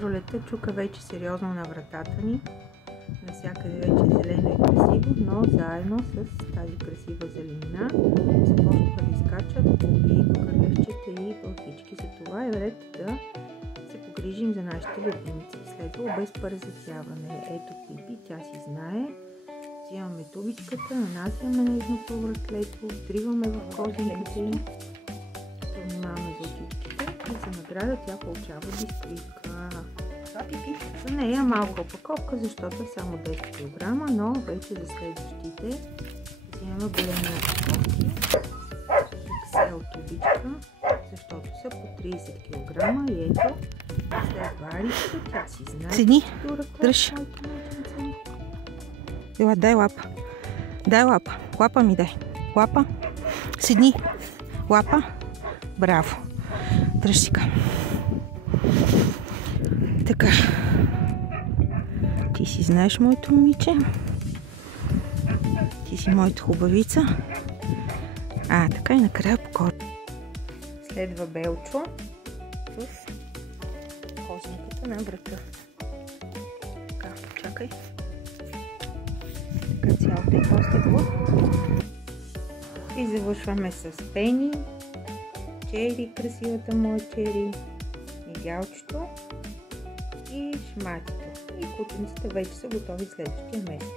Пролетта чука вече сериозно на вратата ни. Навсякъде вече зелено и красиво, но заедно с тази красива зеленина започнаха да изкачат боби, кърлещета и бълхички. За това е ред да се погрижим за нашите любимци. Следва без паразитяване. Ето Пипи, тя си знае. Взимаме тубичката, нанасяме нежното вратлето, втриваме в козинките и внимаваме за очичките и за награда тя получава бисквитка. За нея малка опаковка, защото е само 10 кг, но вече за следващите взимаме големи опаковки. XL тубичка, защото са по 30 кг и ето след варичка, тя си знае. Седни, дръж. Ела, дай лапа. Дай лапа. Лапа ми дай. Лапа. Седни. Лапа. Браво. Дръж сега. Така. Ти си знаеш, моето момиче. Ти си моята хубавица. Така и накрая покор. Следва Белчо в козинката на врата. Така, чакай. Така цялото е по-стегло. И завършваме с Пени, Чери, красивата моя Чери, Мигелчето и Шматито. И кутенците вече са готови следващия месец.